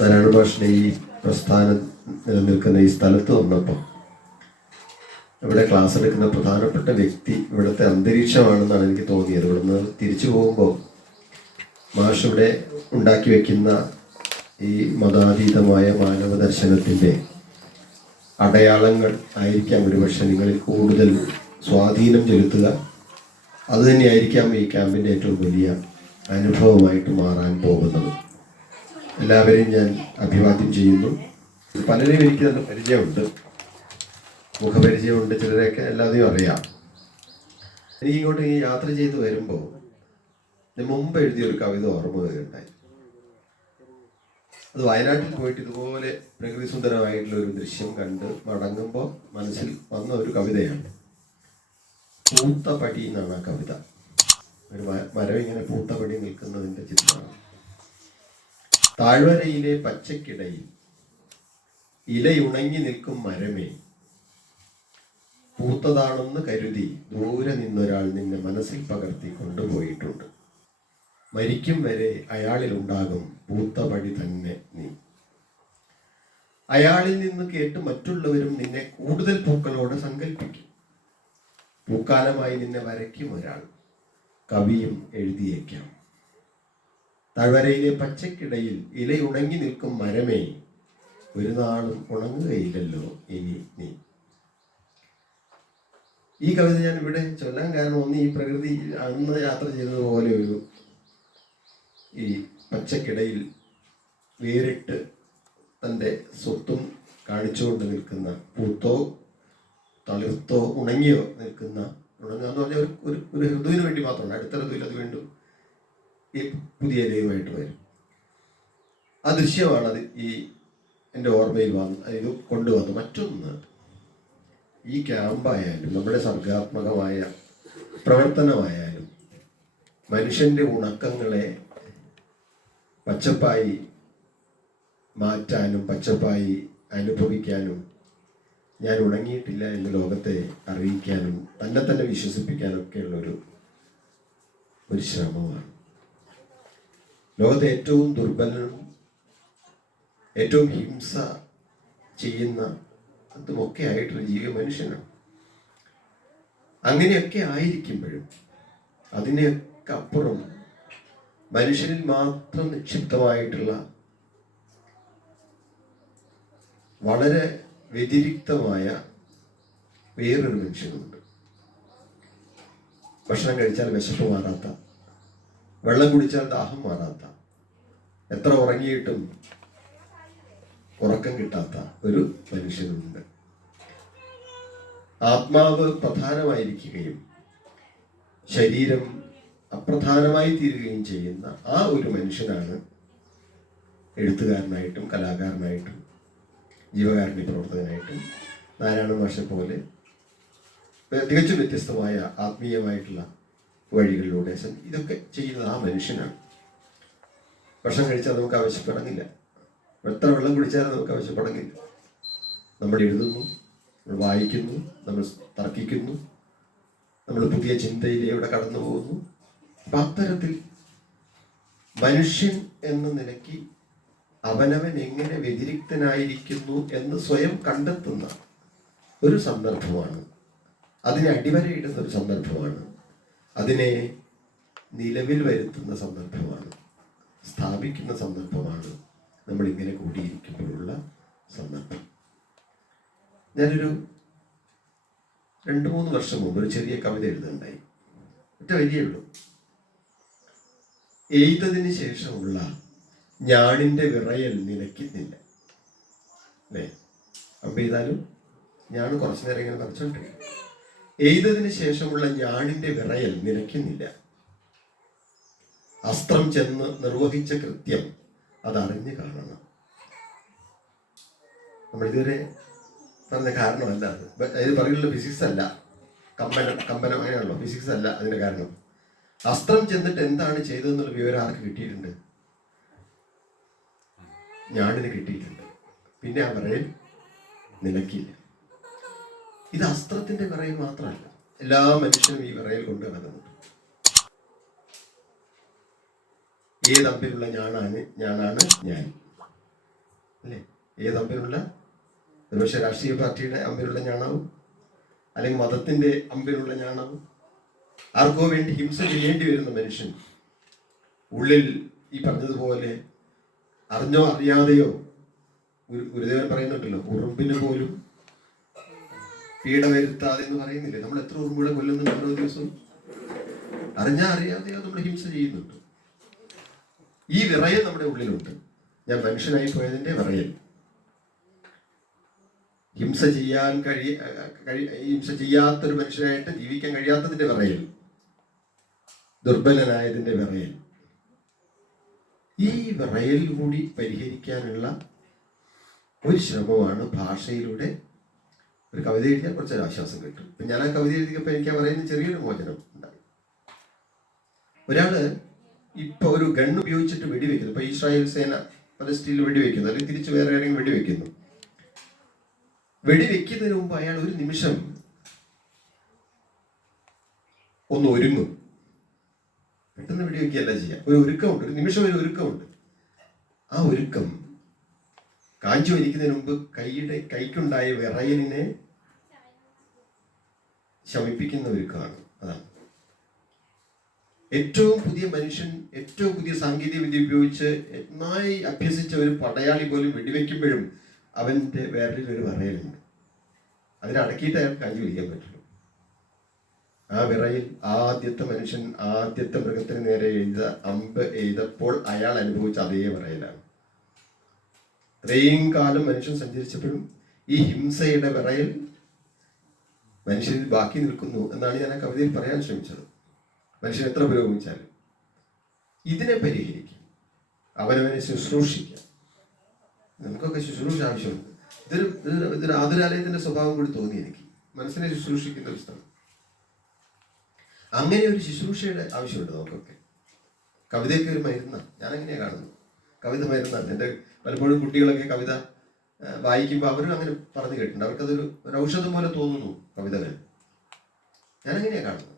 നാരായണ മാഷിൻ്റെ ഈ പ്രസ്ഥാനം നിലനിൽക്കുന്ന ഈ സ്ഥലത്ത് വന്നപ്പോൾ ഇവിടെ ക്ലാസ് എടുക്കുന്ന പ്രധാനപ്പെട്ട വ്യക്തി ഇവിടുത്തെ അന്തരീക്ഷമാണെന്നാണ് എനിക്ക് തോന്നിയത്. ഇവിടുന്ന് തിരിച്ചു പോകുമ്പോൾ മാഷ് ഇവിടെ ഉണ്ടാക്കി വയ്ക്കുന്ന ഈ മതാതീതമായ മാനവ ദർശനത്തിൻ്റെ അടയാളങ്ങൾ ആയിരിക്കാം ഒരുപക്ഷെ നിങ്ങളിൽ കൂടുതൽ സ്വാധീനം ചെലുത്തുക. അതുതന്നെയായിരിക്കാം ഈ ക്യാമ്പിൻ്റെ ഏറ്റവും വലിയ അനുഭവമായിട്ട് മാറാൻ പോകുന്നത്. എല്ലാവരെയും ഞാൻ അഭിവാദ്യം ചെയ്യുന്നു. പലരെയും എനിക്ക് നല്ല പരിചയമുണ്ട്, മുഖപരിചയമുണ്ട്, ചിലരെയൊക്കെ എല്ലാവരെയും അറിയാം. എനിക്കിങ്ങോട്ട് ഈ യാത്ര ചെയ്ത് വരുമ്പോൾ ഞാൻ മുമ്പ് എഴുതിയൊരു കവിത ഓർമ്മ വരികയുണ്ടായി. അത് വയനാട്ടിൽ പോയിട്ട് ഇതുപോലെ പ്രകൃതി സുന്ദരമായിട്ടുള്ള ഒരു ദൃശ്യം കണ്ട് മടങ്ങുമ്പോൾ മനസ്സിൽ വന്ന ഒരു കവിതയാണ്. പൂത്ത പടി എന്നാണ് ആ കവിത. ഒരു മരം ഇങ്ങനെ പൂത്ത പടി നിൽക്കുന്നതിൻ്റെ ചിത്രമാണ്. താഴ്വരയിലെ പച്ചക്കിടയിൽ ഇലയുണങ്ങി നിൽക്കും മരമേ, പൂത്തതാണെന്ന് കരുതി ദൂരെ നിന്നൊരാൾ നിന്നെ മനസ്സിൽ പകർത്തി കൊണ്ടുപോയിട്ടുണ്ട്. മരിക്കും വരെ അയാളിലുണ്ടാകും പൂത്ത പടി തന്നെ നീ. അയാളിൽ നിന്ന് കേട്ട് മറ്റുള്ളവരും നിന്നെ കൂടുതൽ പൂക്കളോട് സങ്കല്പിക്കും. പൂക്കാലമായി നിന്നെ വരയ്ക്കും ഒരാൾ, കവിയും എഴുതിയേക്കാം. താഴ്വരയിലെ പച്ചക്കിടയിൽ ഇലയുണങ്ങി നിൽക്കും മരമേ, ഒരു നാളും ഉണങ്ങുകയില്ലല്ലോ ഇനി നീ. ഈ കവിത ഞാൻ ഇവിടെ ചൊല്ലാൻ കാരണം ഒന്ന്, ഈ പ്രകൃതി അന്ന് യാത്ര ചെയ്തതുപോലെ ഒരു ഈ പച്ചക്കിടയിൽ വേറിട്ട് തൻ്റെ സ്വത്തും കാണിച്ചുകൊണ്ട് നിൽക്കുന്ന, പൂത്തോ തളിർത്തോ ഉണങ്ങിയോ നിൽക്കുന്ന, ഉണങ്ങുക എന്ന് പറഞ്ഞാൽ ഒരു ഋതുവിന് വേണ്ടി മാത്രമാണ്. അടുത്ത ഋതുവിൽ അത് വീണ്ടും ഈ പുതിയ ഇലയുമായിട്ട് വരും. ആ ദൃശ്യമാണത് ഈ എൻ്റെ ഓർമ്മയിൽ ഇത് കൊണ്ടുവന്നു. മറ്റൊന്ന്, ഈ ക്യാമ്പായാലും നമ്മുടെ സർഗാത്മകമായ പ്രവർത്തനമായാലും മനുഷ്യൻ്റെ ഉണക്കങ്ങളെ പച്ചപ്പായി മാറ്റാനും പച്ചപ്പായി അനുഭവിക്കാനും ഞാൻ ഉണങ്ങിയിട്ടില്ല എന്ന് ലോകത്തെ അറിയിക്കാനും തന്നെ വിശ്വസിപ്പിക്കാനൊക്കെയുള്ളൊരു ശ്രമമാണ്. ലോകത്തെ ഏറ്റവും ദുർബലനും ഏറ്റവും ഹിംസ ചെയ്യുന്ന അതുമൊക്കെ ആയിട്ടൊരു ജീവി മനുഷ്യനാണ്. അങ്ങനെയൊക്കെ ആയിരിക്കുമ്പോഴും അതിനൊക്കെ അപ്പുറം മനുഷ്യനിൽ മാത്രം നിക്ഷിപ്തമായിട്ടുള്ള വളരെ വ്യതിരിക്തമായ വേറൊരു മനുഷ്യനുണ്ട്. ഭക്ഷണം കഴിച്ചാൽ വിശപ്പ് മാറാത്ത, വെള്ളം കുടിച്ചാൽ ദാഹം മാറാത്ത, എത്ര ഉറങ്ങിയിട്ടും ഉറക്കം കിട്ടാത്ത ഒരു മനുഷ്യനുണ്ട്. ആത്മാവ് പ്രധാനമായിരിക്കുകയും ശരീരം അപ്രധാനമായി തീരുകയും ചെയ്യുന്ന ആ ഒരു മനുഷ്യനാണ് എഴുത്തുകാരനായിട്ടും കലാകാരനായിട്ടും ജീവകാരുണ്യ പ്രവർത്തകനായിട്ടും നാരായണ മാഷെ പോലെ തികച്ചും വ്യത്യസ്തമായ ആത്മീയമായിട്ടുള്ള വഴികളിലൂടെ ഇതൊക്കെ ചെയ്യുന്നത് ആ മനുഷ്യനാണ്. ഭക്ഷണം കഴിച്ചാൽ നമുക്ക് ആവശ്യപ്പെടങ്ങില്ല, എത്ര വെള്ളം കുടിച്ചാലും നമുക്ക് ആവശ്യപ്പെടങ്ങില്ല. നമ്മൾ എഴുതുന്നു, നമ്മൾ വായിക്കുന്നു, നമ്മൾ തർക്കിക്കുന്നു, നമ്മൾ പുതിയ ചിന്തയിലൂടെ കടന്നു പോകുന്നു. അപ്പം അത്തരത്തിൽ മനുഷ്യൻ എന്ന നിലയ്ക്ക് അവനവൻ എങ്ങനെ വ്യതിരിക്തനായിരിക്കുന്നു എന്ന് സ്വയം കണ്ടെത്തുന്ന ഒരു സന്ദർഭമാണ്, അതിനെ അടിവരയിടുന്ന ഒരു സന്ദർഭമാണ്, അതിനെ നിലവിൽ വരുത്തുന്ന സന്ദർഭമാണ്, സ്ഥാപിക്കുന്ന സന്ദർഭമാണ് നമ്മളിങ്ങനെ കൂടിയിരിക്കുമ്പോഴുള്ള സന്ദർഭം. ഞാനൊരു 2-3 വർഷം മുമ്പ് ഒരു ചെറിയ കവിത എഴുതുന്നുണ്ടായി. ഒറ്റ വരിയേ ഉള്ളൂ. എയ്തതിന് ശേഷമുള്ള ഞാണിൻ്റെ വിറയൽ നിലയ്ക്കുന്നില്ല. അല്ലേ? അപ്പം എഴുതാലും ഞാൻ കുറച്ചു നേരം ഇങ്ങനെ പറിച്ചോണ്ടിരിക്കും. എയ്തതിന് ശേഷമുള്ള ഞാണിൻ്റെ വിറയൽ നിലയ്ക്കുന്നില്ല. അസ്ത്രം ചെന്ന് നിർവഹിച്ച കൃത്യം അതറിഞ്ഞ് കാണണം. നമ്മളിതുവരെ പറഞ്ഞ കാരണമല്ല അത്. അതിന് പറയുള്ള ഫിസിക്സ് അല്ല, കമ്പനം അങ്ങനെയാണല്ലോ. ഫിസിക്സ് അല്ല അതിൻ്റെ കാരണം. അസ്ത്രം ചെന്നിട്ട് എന്താണ് ചെയ്തതെന്നുള്ള വിവരം ആർക്ക് കിട്ടിയിട്ടുണ്ട്? ഞാണിന് കിട്ടിയിട്ടുണ്ട്. പിന്നെ ആ വിറയൽ നിലയ്ക്കില്ല. ഇത് അസ്ത്രത്തിന്റെ വിറയൽ മാത്രമല്ല, എല്ലാ മനുഷ്യനും ഈ വിറയൽ കൊണ്ട് നടക്കുന്നുണ്ട്. ഏതമ്പിലുള്ള ഞാനാണ് ഞാൻ. അല്ലേ? ഏത് അമ്പിനുള്ള? ഒരുപക്ഷെ രാഷ്ട്രീയ പാർട്ടിയുടെ അമ്പിലുള്ള ഞാണാവും, അല്ലെങ്കിൽ മതത്തിന്റെ അമ്പിലുള്ള ഞാണാവും. ആർക്കോ വേണ്ടി ഹിംസ ചെയ്യേണ്ടി വരുന്ന മനുഷ്യൻ ഉള്ളിൽ ഈ പറഞ്ഞതുപോലെ അറിഞ്ഞോ അറിയാതെയോ, ഗുരുദേവൻ പറയുന്നുണ്ടല്ലോ, ഉറുമ്പിന് പോലും പീഡ വരുത്താതെ എന്ന് പറയുന്നില്ലേ? നമ്മൾ എത്ര ഉറുമ്പുകളെ കൊല്ലുന്നുണ്ട് ഓരോ ദിവസവും? അറിഞ്ഞാ അറിയാതെയോ നമ്മൾ ഹിംസ ചെയ്യുന്നുണ്ട്. ഈ വിറയൽ നമ്മുടെ ഉള്ളിലുണ്ട്. ഞാൻ മനുഷ്യനായി പോയതിന്റെ വിറയൽ. ഹിംസ ചെയ്യാത്തൊരു മനുഷ്യനായിട്ട് ജീവിക്കാൻ കഴിയാത്തതിന്റെ വിറയൽ, ദുർബലനായതിന്റെ വിറയൽ. ഈ വിറയൽ കൂടി പരിഹരിക്കാനുള്ള ഒരു ശ്രമമാണ് ഭാഷയിലൂടെ. ഒരു കവിത എഴുതിയാൽ കുറച്ചൊരു ആശ്വാസം കിട്ടും. ഇപ്പൊ ഞാൻ ആ കവിത എഴുതിയപ്പോൾ എനിക്ക് പറയുന്ന ചെറിയൊരു മോചനം ഉണ്ടായി. ഒരാള് ഇപ്പൊ ഒരു ഗൺ ഉപയോഗിച്ചിട്ട് വെടിവെക്കുന്നു. ഇപ്പൊ ഇസ്രായേൽ സേന പലസ്തീനിൽ വെടിവെക്കുന്നു, അല്ലെങ്കിൽ തിരിച്ചു വേറെ ആരെങ്കിലും വെടിവെക്കുന്നു. വെടിവെക്കുന്നതിന് മുമ്പ് അയാൾ ഒരു നിമിഷം ഒന്ന് ഒരുങ്ങും. പെട്ടെന്ന് വെടിവെക്കുകയല്ല ചെയ്യാം. ഒരു ഒരുക്കമുണ്ട്, ഒരു നിമിഷം ഒരു ഒരുക്കമുണ്ട്. ആ ഒരുക്കം കാഞ്ചു വലിക്കുന്നതിന് മുമ്പ് കൈക്കുണ്ടായ വിറയലിനെ ശമിപ്പിക്കുന്ന ഒരുക്കമാണ്. അതാണ് ഏറ്റവും പുതിയ മനുഷ്യൻ, ഏറ്റവും പുതിയ സാങ്കേതിക വിദ്യ ഉപയോഗിച്ച് നന്നായി അഭ്യസിച്ച ഒരു പടയാളി പോലും വെടിവെക്കുമ്പോഴും അവന്റെ വിരലിൽ ഒരു വിറയലുണ്ട്. അതിനടക്കിയിട്ട് അയാൾക്ക് കാഞ്ചു വലിക്കാൻ പറ്റുള്ളൂ. ആ വിറയിൽ ആദ്യത്തെ മനുഷ്യൻ ആദ്യത്തെ മൃഗത്തിന് നേരെ അമ്പ് എയ്തപ്പോൾ അയാൾ അനുഭവിച്ച അതേ വിറയലാണ്. ഇത്രയും കാലം മനുഷ്യൻ സഞ്ചരിച്ചപ്പോഴും ഈ ഹിംസയുടെ വിറയൽ മനുഷ്യനിൽ ബാക്കി നിൽക്കുന്നു എന്നാണ് ഞാൻ ആ കവിതയിൽ പറയാൻ ശ്രമിച്ചത്. മനുഷ്യൻ എത്ര പുരോഗമിച്ചാലും ഇതിനെ പരിഹരിക്കും, അവനവനെ ശുശ്രൂഷിക്കാം. നമുക്കൊക്കെ ശുശ്രൂഷ ആവശ്യമുണ്ട്. ഇതൊരു ആതുരാലയത്തിന്റെ സ്വഭാവം കൂടി തോന്നി എനിക്ക്. മനസ്സിനെ ശുശ്രൂഷിക്കുന്ന ഒരു സ്ഥലം. അങ്ങനെ ഒരു ശുശ്രൂഷയുടെ ആവശ്യമുണ്ട് നമുക്കൊക്കെ. കവിതയൊക്കെ ഒരു മരുന്നാണ്. ഞാൻ അങ്ങനെയാണ് കാണുന്നത്. കവിത മരുന്നാണ്. എൻ്റെ പലപ്പോഴും കുട്ടികളൊക്കെ കവിത വായിക്കുമ്പോൾ അവരും അങ്ങനെ പറഞ്ഞു കേട്ടിട്ടുണ്ട്. അവർക്കതൊരു ഔഷധം പോലെ തോന്നുന്നു കവിതകൾ. ഞാനങ്ങനെയാണ് കാണുന്നത്.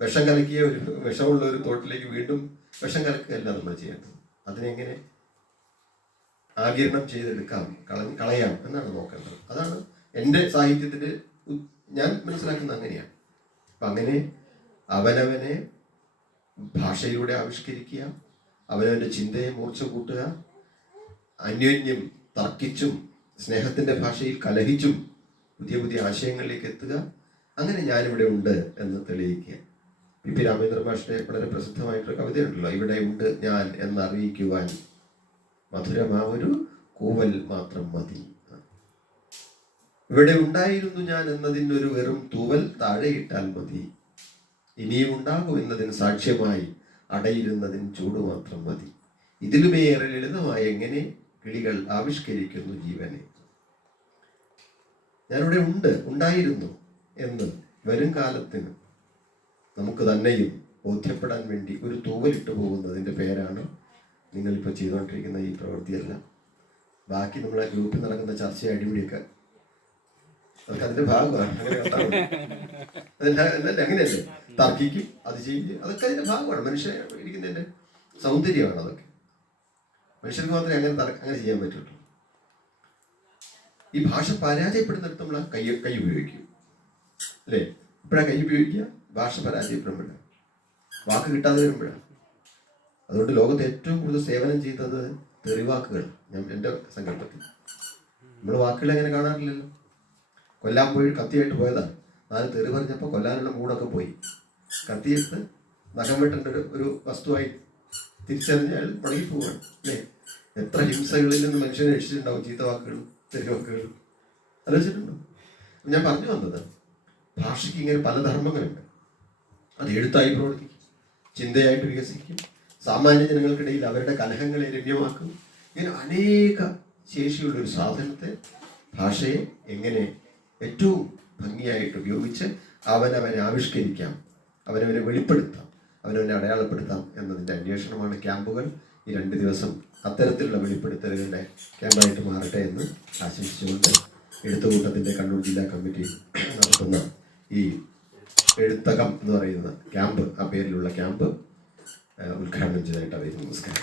വിഷം കലക്കിയ വിഷമുള്ള ഒരു തോട്ടിലേക്ക് വീണ്ടും വിഷം കലക്കുകയല്ല നമ്മൾ ചെയ്യേണ്ടത്. അതിനെങ്ങനെ ആഗിരണം ചെയ്തെടുക്കാം, കളയാം എന്നാണ് നോക്കേണ്ടത്. അതാണ് എൻ്റെ സാഹിത്യത്തിൻ്റെ ഞാൻ മനസ്സിലാക്കുന്നത്. അങ്ങനെയാണ്. അപ്പം അങ്ങനെ അവനവനെ ഭാഷയിലൂടെ ആവിഷ്കരിക്കുക, അവനവൻ്റെ ചിന്തയെ മൂർച്ച കൂട്ടുക, അന്യോന്യം തർക്കിച്ചും സ്നേഹത്തിൻ്റെ ഭാഷയിൽ കലഹിച്ചും പുതിയ പുതിയ ആശയങ്ങളിലേക്ക് എത്തുക. അങ്ങനെ ഞാനിവിടെ ഉണ്ട് എന്ന് തെളിയിക്കുക. പി രാമേന്ദ്ര മാഷിന്റെ വളരെ പ്രസിദ്ധമായിട്ടൊരു കവിതയുണ്ടല്ലോ, ഇവിടെ ഉണ്ട് ഞാൻ എന്നറിയിക്കുവാൻ മധുരമാവൊരു കൂവൽ മാത്രം മതി. ഇവിടെ ഉണ്ടായിരുന്നു ഞാൻ എന്നതിനൊരു വെറും തൂവൽ താഴെ ഇട്ടാൽ മതി. ഇനിയും ഉണ്ടാകും എന്നതിന് സാക്ഷ്യമായി അടയിരുന്നതിന് ചൂട് മാത്രം മതി. ഇതിലുമേറെ ലളിതമായി എങ്ങനെ കിളികൾ ആവിഷ്കരിക്കുന്നു ജീവനെ. ഞാനിവിടെ ഉണ്ടായിരുന്നു എന്ന് വരും കാലത്തിന് നമുക്ക് തന്നെയും ബോധ്യപ്പെടാൻ വേണ്ടി ഒരു തൂവലിട്ട് പോകുന്നതിൻ്റെ പേരാണ് നിങ്ങളിപ്പോൾ ചെയ്തുകൊണ്ടിരിക്കുന്ന ഈ പ്രവൃത്തിയല്ല. ബാക്കി നമ്മളെ ഗ്രൂപ്പിൽ നടക്കുന്ന ചർച്ച അടിപിടിയൊക്കെ അതൊക്കെ അതിന്റെ ഭാഗമാണ്. അങ്ങനെയല്ലേ? തർക്കിക്കും, അത് ചെയ്യും, അതൊക്കെ അതിന്റെ ഭാഗമാണ്. മനുഷ്യൻ ഇരിക്കുന്നതിന്റെ സൗന്ദര്യമാണ് അതൊക്കെ. മനുഷ്യർക്ക് മാത്രമേ അങ്ങനെ ചെയ്യാൻ പറ്റുള്ളൂ. ഈ ഭാഷ പരാജയപ്പെടുന്നിടത്ത് നമ്മൾ കൈ ഉപയോഗിക്കും, അല്ലേ? ഇപ്പോഴാണ് കൈ ഉപയോഗിക്കുക. ഭാഷ പരാജയപ്പെടുമ്പോഴാണ്, വാക്ക് കിട്ടാതെ വരുമ്പോഴാണ്. അതുകൊണ്ട് ലോകത്ത് ഏറ്റവും കൂടുതൽ സേവനം ചെയ്തത് തെറിവാക്കുകൾ. എൻ്റെ സങ്കല്പത്തിൽ നമ്മൾ വാക്കുകൾ എങ്ങനെ കാണാറില്ലല്ലോ. കൊല്ലാൻ പോയി കത്തിയായിട്ട് പോയതാണ്. 4 തെറി പറഞ്ഞപ്പോൾ കൊല്ലാനുള്ള മൂടൊക്കെ പോയി. കത്തിയിട്ട് നഖം വെട്ടേണ്ട ഒരു വസ്തുവായി തിരിച്ചറിഞ്ഞ് അയാൾ പടങ്ങി പോവുകയാണ്, അല്ലേ? എത്ര ഹിംസകളിൽ നിന്ന് മനുഷ്യനെ രക്ഷിച്ചിട്ടുണ്ടാവും ചീത്ത വാക്കുകളും തെരുവാക്കുകളും. ആലോചിച്ചിട്ടുണ്ടോ? ഞാൻ പറഞ്ഞു വന്നത്, ഭാഷയ്ക്ക് ഇങ്ങനെ പല ധർമ്മങ്ങളുണ്ട്. അത് എഴുത്തായി പ്രവർത്തിക്കും, ചിന്തയായിട്ട് വികസിക്കും, സാമാന്യ ജനങ്ങൾക്കിടയിൽ അവരുടെ കലഹങ്ങളെ രമ്യമാക്കും. ഇങ്ങനെ അനേക ശേഷിയുള്ളൊരു സാധനത്തെ, ഭാഷയെ എങ്ങനെ ഏറ്റവും ഭംഗിയായിട്ട് ഉപയോഗിച്ച് അവനവനെ ആവിഷ്കരിക്കാം, അവനവനെ വെളിപ്പെടുത്താം, അവനവനെ അടയാളപ്പെടുത്താം എന്നതിൻ്റെ അന്വേഷണമാണ് ക്യാമ്പുകൾ. ഈ 2 ദിവസം അത്തരത്തിലുള്ള വെളിപ്പെടുത്തലുകളുടെ ക്യാമ്പായിട്ട് മാറട്ടെ എന്ന് ആശംസിച്ചുകൊണ്ട് എഴുത്തുകൂട്ടത്തിൻ്റെ കണ്ണൂർ ജില്ലാ കമ്മിറ്റി നടത്തുന്ന ഈ എഴുത്തകം എന്ന് പറയുന്ന ക്യാമ്പ്, ആ പേരിലുള്ള ക്യാമ്പ് ഉദ്ഘാടനം ചെയ്തതായിട്ട് അറിയുന്നു. നമസ്കാരം.